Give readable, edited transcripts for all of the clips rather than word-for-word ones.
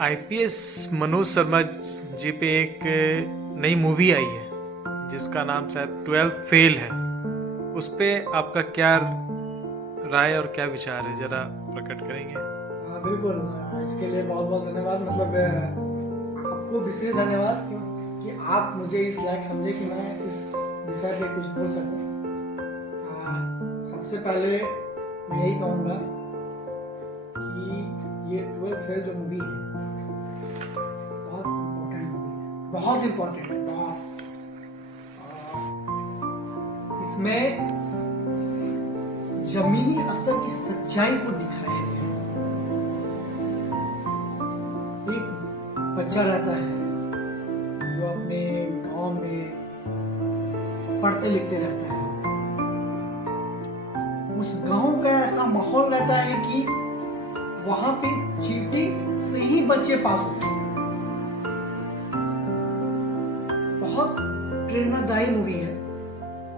IPS Manoj Sharma ji पे एक नई मूवी आई है जिसका नाम शायद 12 फेल है। उस पे आपका क्या राय और क्या विचार है, जरा प्रकट करेंगे? हाँ बिल्कुल। इसके लिए बहुत बहुत धन्यवाद। आपको विशेष धन्यवाद कि आप मुझे इस लायक समझे कि मैं इस विषय पे कुछ बोल सकूं। सबसे पहले मैं यही कहूँगा कि ये 12 फेल जो मूवी है बहुत इम्पोर्टेंट मूवी है, बहुत इम्पोर्टेंट है, बहुत। इसमें जमीनी स्तर की सच्चाई को दिखाया गया है। एक बच्चा रहता है जो अपने गांव में पढ़ते लिखते रहता है। उस गांव का ऐसा माहौल रहता है कि वहां पे चीटिंग से ही बच्चे पास होते हैं। बहुत प्रेरणादायी मूवी है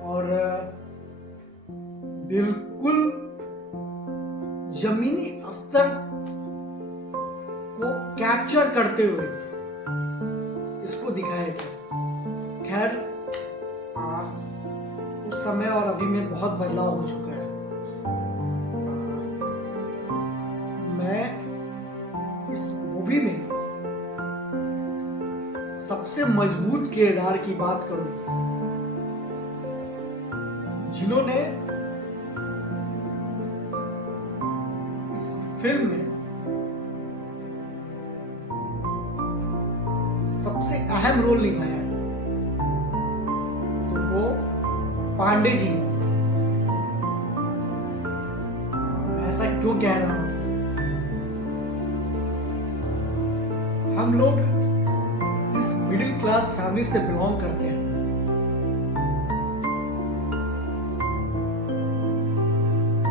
और बिल्कुल जमीनी स्तर को कैप्चर करते हुए इसको दिखाया गया। खैर उस समय और अभी में बहुत बदलाव हो चुका है। मैं इस मूवी में सबसे मजबूत किरदार की बात करूं, जिन्होंने इस फिल्म में सबसे अहम रोल निभाया है, तो वो पांडे जी। मैं ऐसा क्यों कह रहा हूं? हम लोग जिस मिडिल क्लास फैमिली से बिलोंग करते हैं,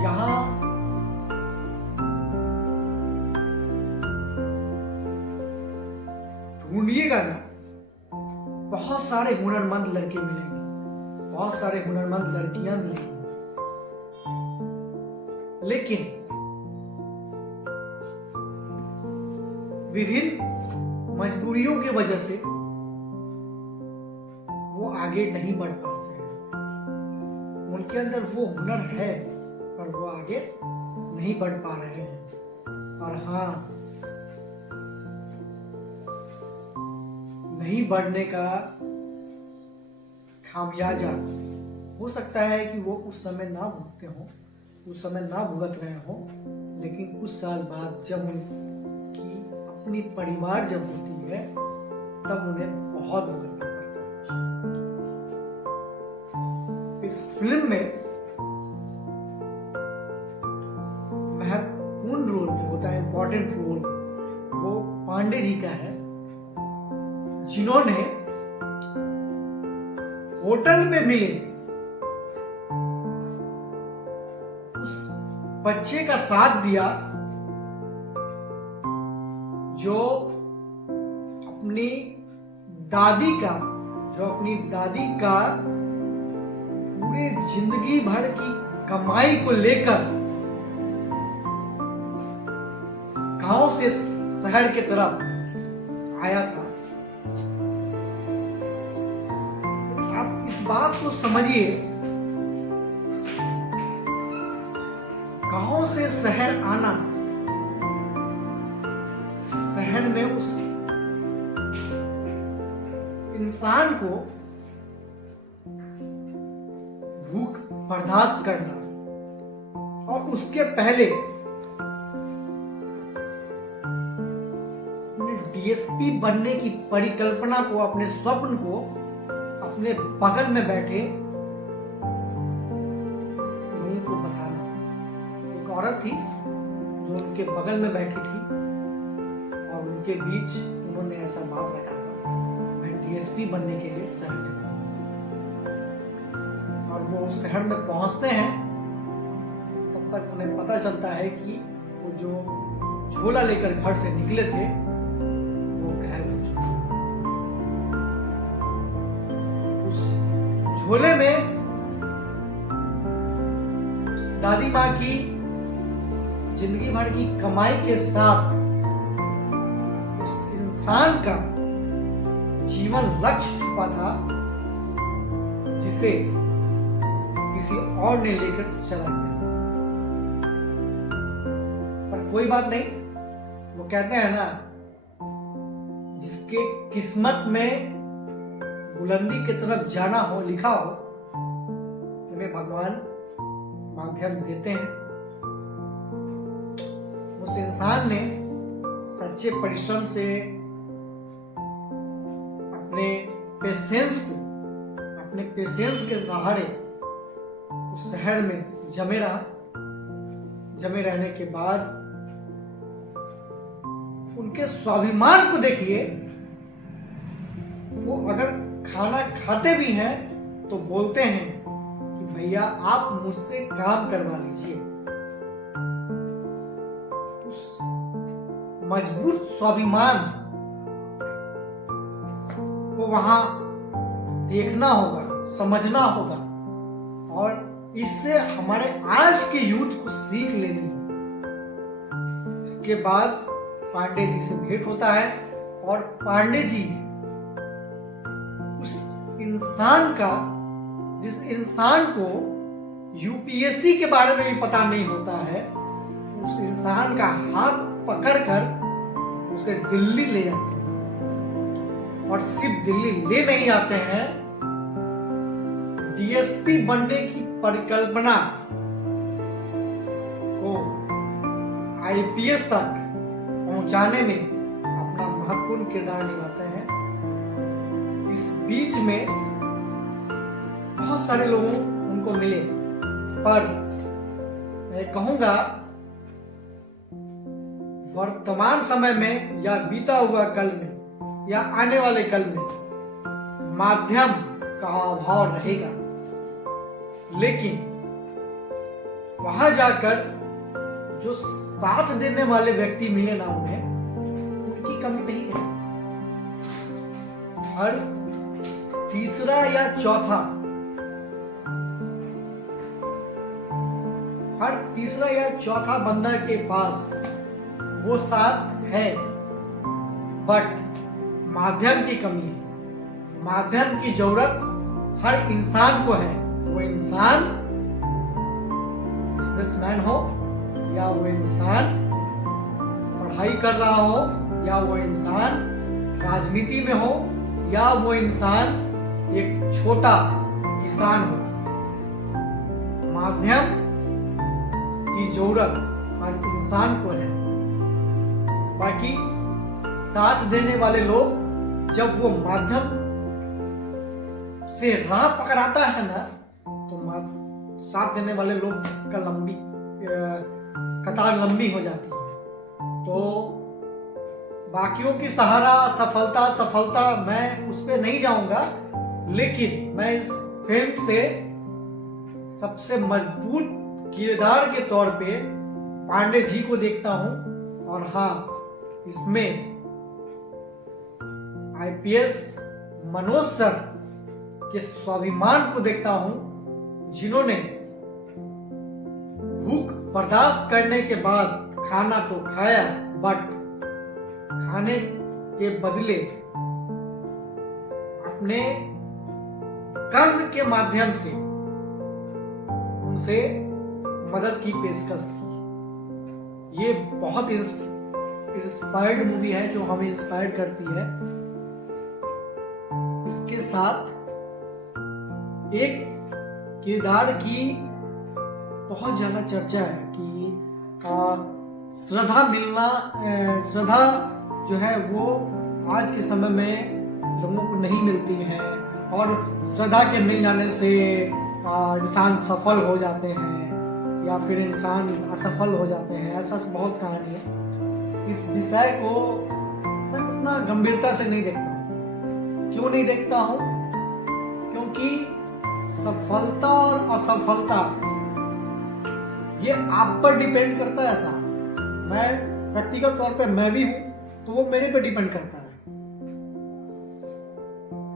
यहाँ ढूंढिएगा ना, बहुत सारे हुनरमंद लड़के मिलेंगे, बहुत सारे हुनरमंद लड़कियां मिलेंगी, लेकिन विभिन्न मजबूरियों की वजह से वो आगे नहीं बढ़ पाते हैं। उनके अंदर वो हुनर है पर वो आगे नहीं बढ़ पा रहे हैं। और हाँ, नहीं बढ़ने का खामियाजा हो सकता है कि वो उस समय ना भुगते हों, उस समय ना भुगत रहे हों, लेकिन कुछ साल बाद जब उनकी अपनी परिवार जब होती है तब उन्हें बहुत भुगतना पड़ता है। इस फिल्म में महत्वपूर्ण रोल जो होता है, इंपॉर्टेंट रोल, वो पांडे जी का है, जिन्होंने होटल में मिले उस बच्चे का साथ दिया जो अपनी दादी का पूरे जिंदगी भर की कमाई को लेकर गांव से शहर की तरफ आया था। आप इस बात को समझिए, गांव से शहर आना, शहर में उस इंसान को भूख बर्दाश्त करना और उसके पहले अपने डीएसपी बनने की परिकल्पना को, अपने स्वप्न को अपने बगल में बैठे लोगों को बताना। एक औरत थी जो उनके बगल में बैठी थी और उनके बीच उन्होंने ऐसा बात रखा था, मैं डीएसपी बनने के लिए शहर जाऊंगा। और वो उस शहर में पहुंचते हैं, तब तक उन्हें पता चलता है कि वो जो झोला लेकर घर से निकले थे वो गायब हो चुके हैं। उस झोले में दादी माँ की जिंदगी भर की कमाई के साथ इंसान का जीवन लक्ष्य छुपा था जिसे किसी और ने लेकर चला गया। पर कोई बात नहीं, वो कहते हैं ना, जिसके किस्मत में बुलंदी की तरफ जाना हो, लिखा हो, उन्हें भगवान माध्यम देते हैं। उस इंसान ने सच्चे परिश्रम से अपने पेशेंस के सहारे उस शहर में जमे रहा। जमे रहने के बाद उनके स्वाभिमान को देखिए। वो अगर खाना खाते भी हैं तो बोलते हैं कि भैया आप मुझसे काम करवा लीजिए। उस मजबूत स्वाभिमान को वहां देखना होगा, समझना होगा, और इससे हमारे आज के यूथ को सीख लेनी होगी। इसके बाद पांडे जी से भेंट होता है और पांडे जी उस इंसान का, जिस इंसान को यूपीएससी के बारे में भी पता नहीं होता है, उस इंसान का हाथ पकड़कर उसे दिल्ली ले जाते हैं। और सिर्फ दिल्ली ले नहीं आते हैं, डीएसपी बनने की परिकल्पना को आईपीएस तक पहुंचाने में अपना महत्वपूर्ण किरदार निभाते हैं। इस बीच में बहुत सारे लोग उनको मिले, पर मैं कहूंगा वर्तमान समय में या बीता हुआ कल में या आने वाले कल में माध्यम का अभाव रहेगा, लेकिन वहां जाकर जो साथ देने वाले व्यक्ति मिले ना उन्हें, उनकी कमी नहीं है। हर तीसरा या चौथा बंदा के पास वो साथ है, बट माध्यम की कमी है। माध्यम की जरूरत हर इंसान को है। वो इंसान बिजनेसमैन हो, या वो इंसान पढ़ाई कर रहा हो, या वो इंसान राजनीति में हो, या वो इंसान एक छोटा किसान हो। माध्यम की जरूरत हर इंसान को है। बाकी साथ देने वाले लोग, जब वो माध्यम से राह पकड़ाता है ना, तो साथ देने वाले लोग का कतार लंबी हो जाती है। तो बाकियों की सहारा सफलता मैं उस पर नहीं जाऊंगा, लेकिन मैं इस फिल्म से सबसे मजबूत किरदार के तौर पे पांडे जी को देखता हूं। और हाँ, इसमें आईपीएस मनोज सर के स्वाभिमान को देखता हूं, जिन्होंने भूख बर्दाश्त करने के बाद खाना तो खाया, बट खाने के बदले अपने कर्म के माध्यम से उनसे मदद की पेशकश की। ये बहुत इंस्पायर्ड मूवी है, जो हमें इंस्पायर करती है। इसके साथ एक किरदार की बहुत ज्यादा चर्चा है कि श्रद्धा जो है वो आज के समय में लोगों को नहीं मिलती है, और श्रद्धा के मिल जाने से इंसान सफल हो जाते हैं या फिर इंसान असफल हो जाते हैं। ऐसा बहुत कहानी है। इस विषय को मैं उतना गंभीरता से नहीं देखता हूँ। क्यों नहीं देखता हूँ? क्योंकि सफलता और असफलता ये आप पर डिपेंड करता है। ऐसा मैं व्यक्तिगत तौर पे मैं भी हूं, तो वो मेरे पे डिपेंड करता है।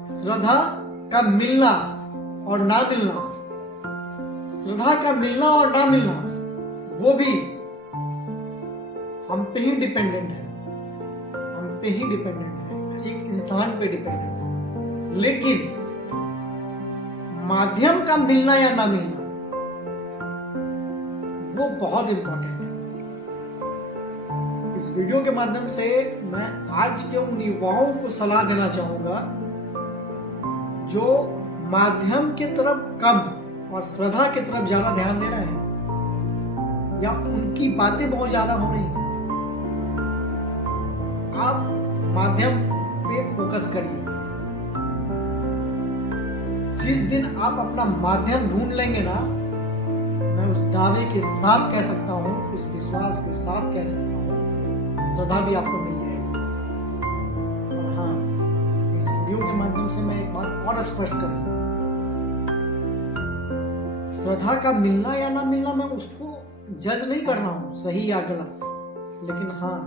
श्रद्धा का मिलना और ना मिलना, वो भी हम पे ही डिपेंडेंट है। हम पे ही डिपेंडेंट है, एक इंसान पे डिपेंडेंट है। लेकिन माध्यम का मिलना या ना मिलना वो बहुत इंपॉर्टेंट है। इस वीडियो के माध्यम से मैं आज के उन युवाओं को सलाह देना चाहूंगा जो माध्यम की तरफ कम और श्रद्धा की तरफ ज्यादा ध्यान दे रहे हैं या उनकी बातें बहुत ज्यादा हो रही हैं। आप माध्यम पे फोकस करिए। जिस दिन आप अपना माध्यम ढूंढ लेंगे ना, मैं उस दावे के साथ कह सकता हूं, उस विश्वास के साथ कह सकता हूं, श्रद्धा भी आपको मिल जाएगी। और हाँ, इस वीडियो के माध्यम से मैं एक बात और स्पष्ट करूं, श्रद्धा का मिलना या ना मिलना मैं उसको जज नहीं कर रहा हूं सही या गलत, लेकिन हाँ,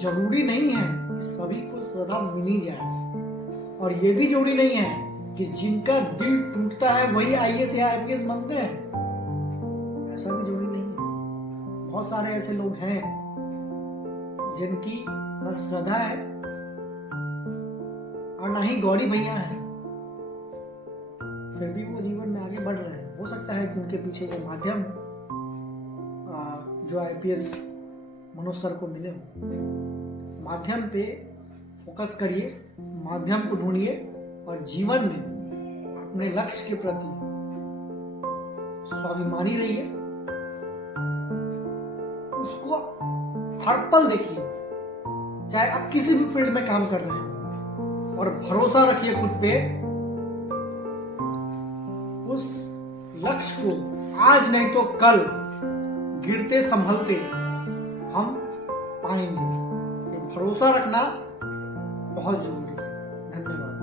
जरूरी नहीं है कि सभी को श्रद्धा मिल ही जाए, और ये भी जरूरी नहीं है कि जिनका दिल टूटता है वही आईएएस या आईपीएस बनते हैं। ऐसा भी जरूरी नहीं है। बहुत सारे ऐसे लोग हैं जिनकी न श्रद्धा है और ना ही गौरी भैया है, फिर भी वो जीवन में आगे बढ़ रहे हैं। हो सकता है कि उनके पीछे वो माध्यम जो आईपीएस मनोज सर को मिले हो। माध्यम पे फोकस करिए, माध्यम को ढूंढिए और जीवन में अपने लक्ष्य के प्रति स्वाभिमानी रहिए। उसको हर पल देखिए, चाहे आप किसी भी फील्ड में काम कर रहे हैं, और भरोसा रखिए खुद पे। उस लक्ष्य को आज नहीं तो कल गिरते संभलते हम पाएंगे। ये भरोसा रखना बहुत जरूरी है। धन्यवाद।